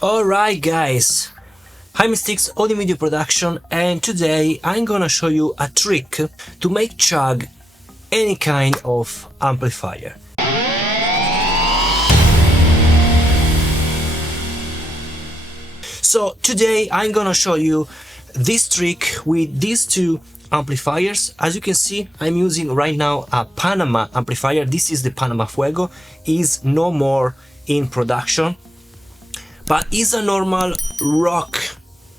Alright guys, I'm Steex Audio Video Production, and today I'm gonna show you a trick to make chug any kind of amplifier. So today I'm gonna show you this trick with these two amplifiers. As you can see, I'm using right now a Panama amplifier. This is the Panama Fuego. Is no more in production, but is a normal rock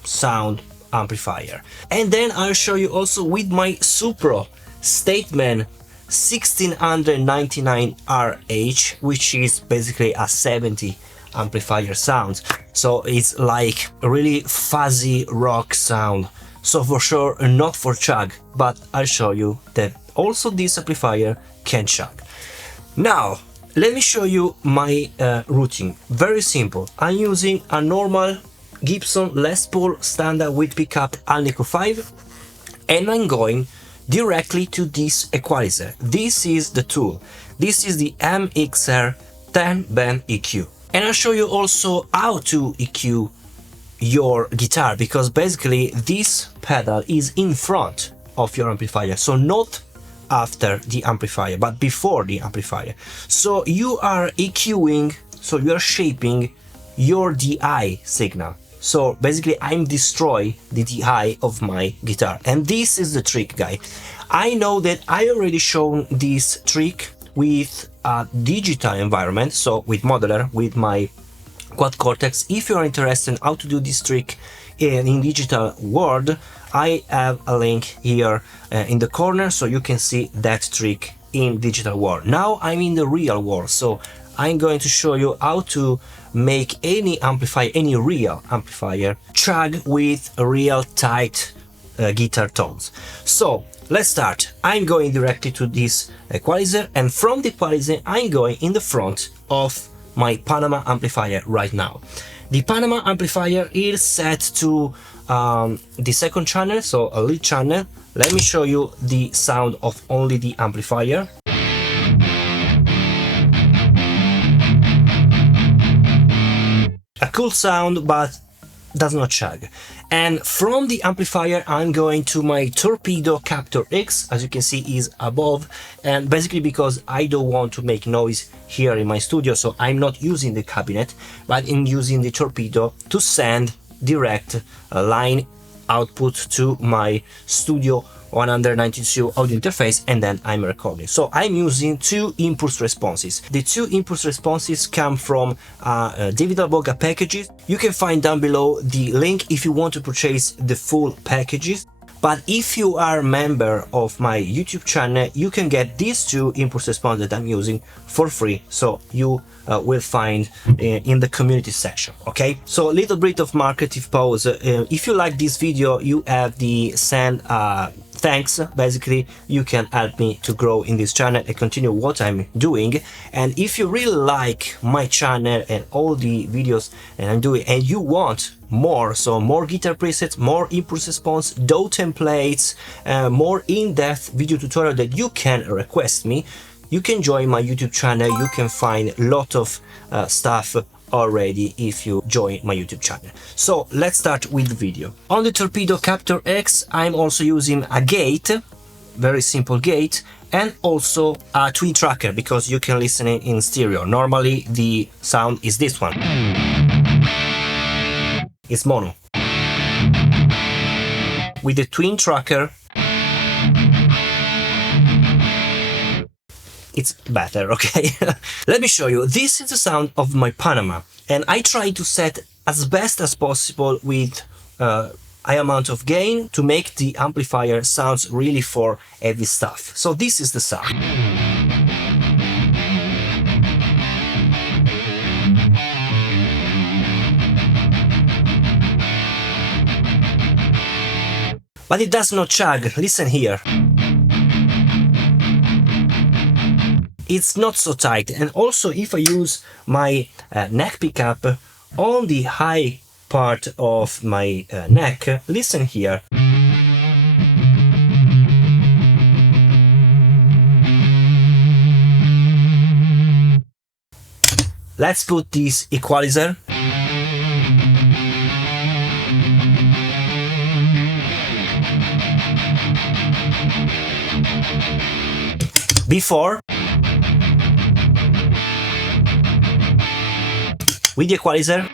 sound amplifier. And then I'll show you also with my Supro Statement 1699RH, which is basically a 70 amplifier sound. So it's like a really fuzzy rock sound. So for sure not for chug, but I'll show you that also this amplifier can chug. Now let me show you my routing. Very simple. I'm using a normal Gibson Les Paul standard with pickup Alnico 5, and I'm going directly to this equalizer. This is the tool. This is the MXR 10 band EQ. And I'll show you also how to EQ your guitar, because basically this pedal is in front of your amplifier, so not after the amplifier but before the amplifier. So you are EQing, so you are shaping your DI signal. So basically I'm destroy the DI of my guitar, and this is the trick, guy. I know that I already shown this trick with a digital environment, so with modeler, with my Quad Cortex. If you are interested in how to do this trick in digital world, I have a link here in the corner, so you can see that trick in digital world. Now I'm in the real world, so I'm going to show you how to make any amplifier, any real amplifier, chug with real tight guitar tones. So let's start. I'm going directly to this equalizer, and from the equalizer I'm going in the front of my Panama amplifier right now. The Panama amplifier is set to the second channel, so a lead channel. Let me show you the sound of only the amplifier. A cool sound, but does not chug. And from the amplifier I'm going to my Torpedo Captor X. As you can see, is above, and basically because I don't want to make noise here in my studio, so I'm not using the cabinet, but in using the Torpedo to send direct line output to my Studio 192 audio interface, and then I'm recording. So I'm using two impulse responses. The two impulse responses come from David Labora packages. You can find down below the link if you want to purchase the full packages. But if you are a member of my YouTube channel, you can get these two impulse responses that I'm using for free. So you will find in the community section. Okay, so a little bit of marketing pause. If you like this video, you have the send thanks. Basically you can help me to grow in this channel and continue what I'm doing. And if you really like my channel and all the videos that I'm doing, and you want more, so more guitar presets, more impulse response, DAW templates, more in-depth video tutorial that you can request me, you can join my YouTube channel. You can find a lot of stuff already if you join my YouTube channel. So let's start with the video. On the Torpedo Captor X I'm also using a gate, very simple gate, and also a twin tracker, because you can listen in stereo. Normally the sound is this one. It's mono. With the twin tracker it's better, okay? Let me show you. This is the sound of my Panama, and I try to set as best as possible with high amount of gain to make the amplifier sounds really for heavy stuff. So this is the sound. But it does not chug. Listen here. It's not so tight. And also if I use my neck pickup on the high part of my neck, listen here. Let's put this equalizer. Before, with the equalizer,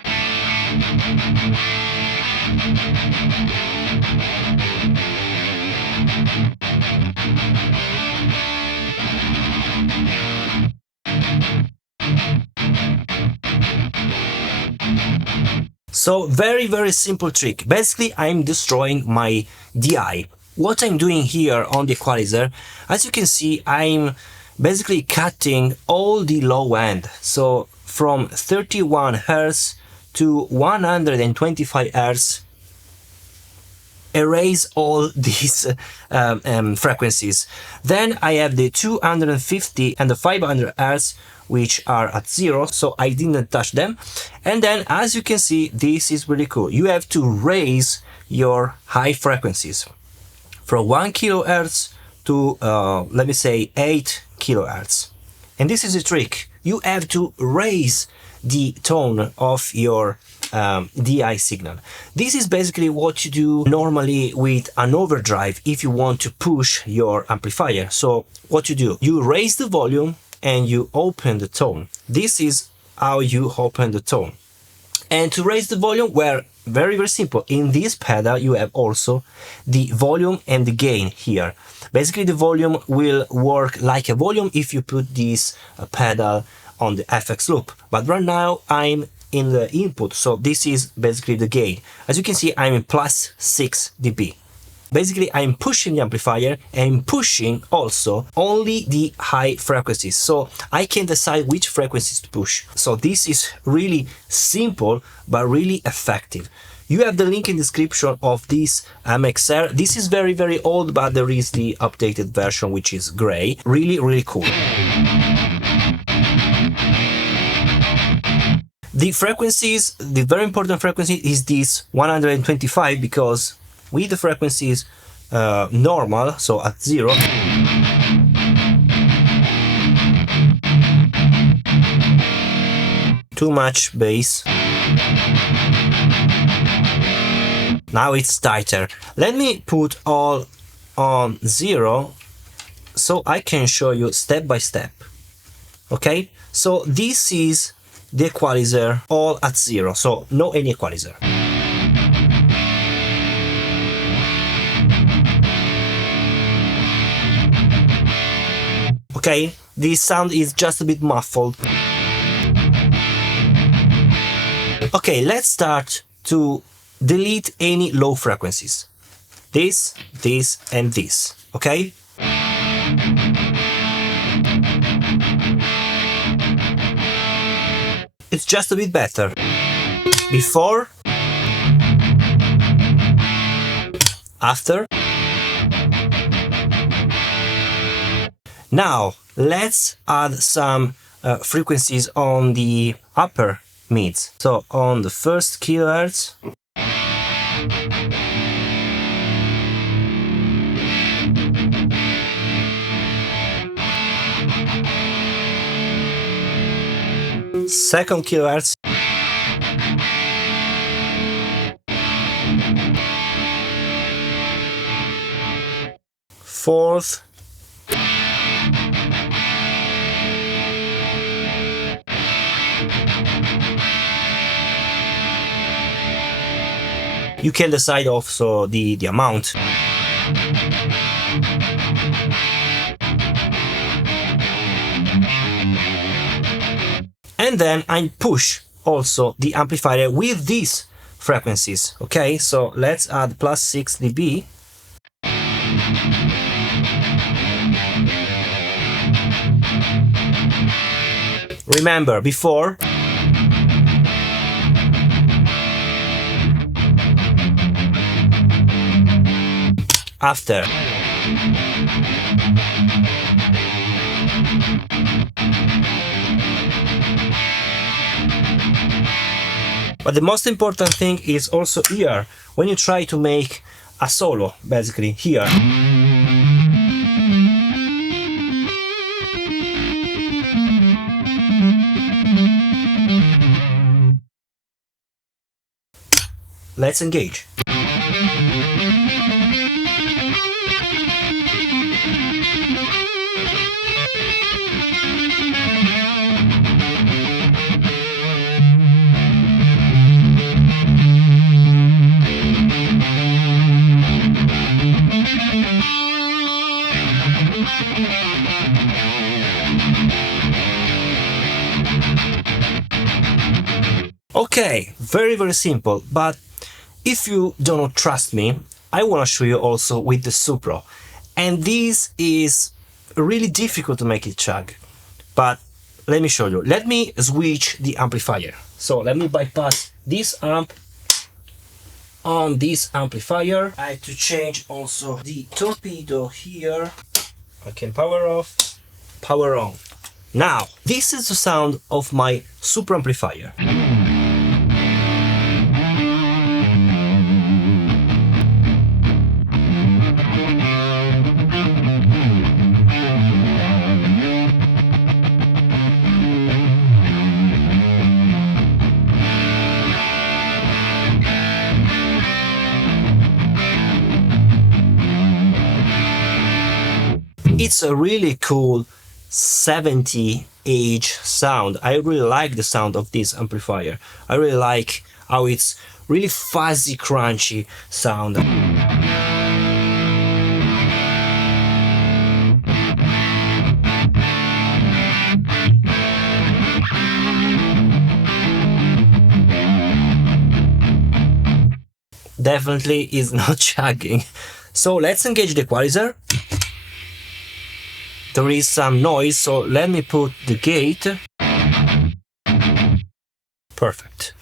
so very simple trick. Basically, I'm destroying my DI. What I'm doing here on the equalizer, as you can see, I'm basically cutting all the low end. So from 31 Hz to 125 Hz, erase all these frequencies. Then I have the 250 and the 500 Hz, which are at 0, so I didn't touch them. And then, as you can see, this is really cool. You have to raise your high frequencies from 1 kHz to let me say 8 kHz. And this is a trick. You have to raise the tone of your DI signal. This is basically what you do normally with an overdrive if you want to push your amplifier. So what you do, you raise the volume and you open the tone. This is how you open the tone. And to raise the volume, well, very simple. In this pedal you have also the volume and the gain here. Basically the volume will work like a volume if you put this pedal on the FX loop, but right now I'm in the input, so this is basically the gain. As you can see, I'm in plus 6 dB. Basically I'm pushing the amplifier and pushing also only the high frequencies, so I can decide which frequencies to push. So this is really simple but really effective. You have the link in the description of this MXR. This is very old, but there is the updated version which is gray. Really cool. The frequencies, the very important frequency is this 125, because with the frequencies normal, so at 0, too much bass. Now it's tighter. Let me put all on 0 so I can show you step by step. Okay, so this is the equalizer all at 0, so no any equalizer. Okay, the sound is just a bit muffled. Okay, let's start to delete any low frequencies. This, and this, okay? It's just a bit better. Before, after. Now, let's add some frequencies on the upper mids. So on the first kilohertz, second kilohertz, fourth, you can decide also the amount. And then I push also the amplifier with these frequencies. Okay, so let's add plus 6 dB. Remember, before, after. But the most important thing is also here, when you try to make a solo, basically here. Let's engage. Okay, very simple, but if you do not trust me, I want to show you also with the Supro. And this is really difficult to make it chug, but let me show you. Let me switch the amplifier. So let me bypass this amp on this amplifier. I have to change also the torpedo here. I can power off, power on. Now, this is the sound of my super amplifier. It's a really cool 70s sound. I really like the sound of this amplifier. I really like how it's really fuzzy, crunchy sound. Definitely is not chugging. So let's engage the equalizer. There is some noise, so let me put the gate. Perfect.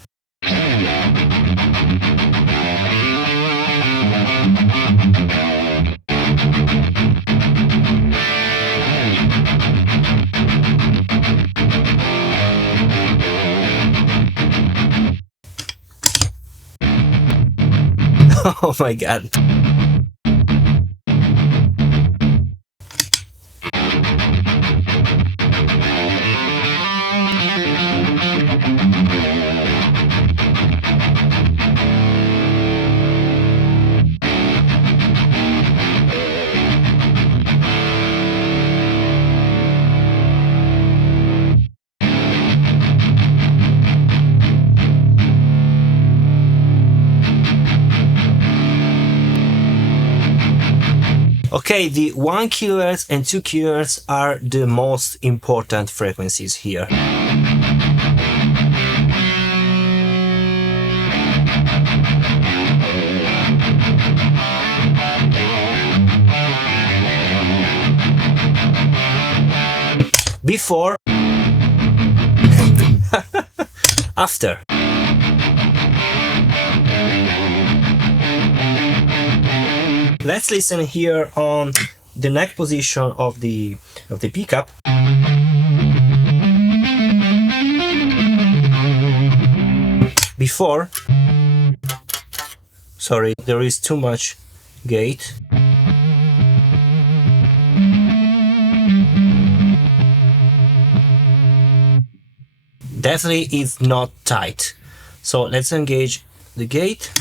Oh my god. Okay, the 1 kHz and 2 kHz are the most important frequencies here. Before, after. Let's listen here on the neck position of the pickup. Before, sorry, there is too much gate. Definitely it's not tight. So let's engage the gate.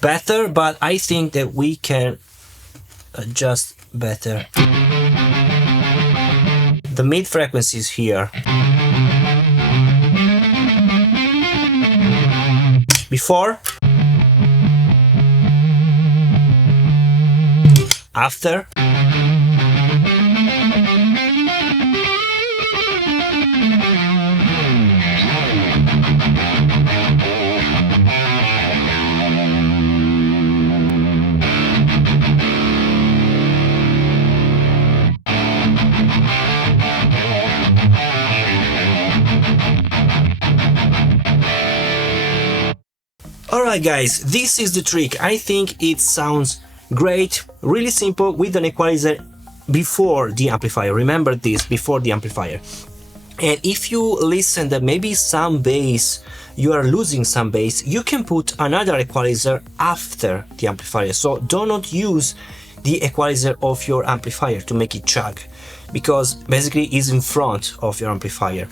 Better, but I think that we can adjust better the mid frequencies here. Before, after. Alright guys, this is the trick. I think it sounds great, really simple, with an equalizer before the amplifier. Remember this, before the amplifier. And if you listen that maybe some bass, you are losing some bass, you can put another equalizer after the amplifier. So do not use the equalizer of your amplifier to make it chug, because basically it's in front of your amplifier.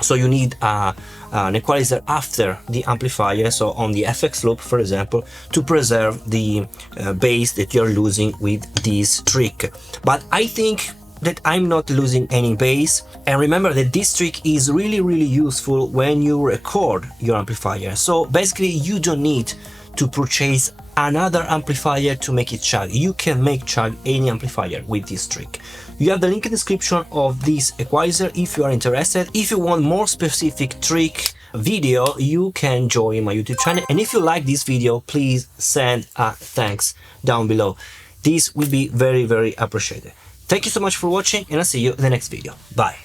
So you need an equalizer after the amplifier, so on the FX loop, for example, to preserve the bass that you're losing with this trick. But I think that I'm not losing any bass, and remember that this trick is really useful when you record your amplifier. So basically you don't need to purchase another amplifier to make it chug. You can make chug any amplifier with this trick. You have the link in the description of this equalizer if you are interested. If you want more specific trick video, you can join my YouTube channel. And if you like this video, please send a thanks down below. This will be very, very appreciated. Thank you so much for watching, and I'll see you in the next video. Bye.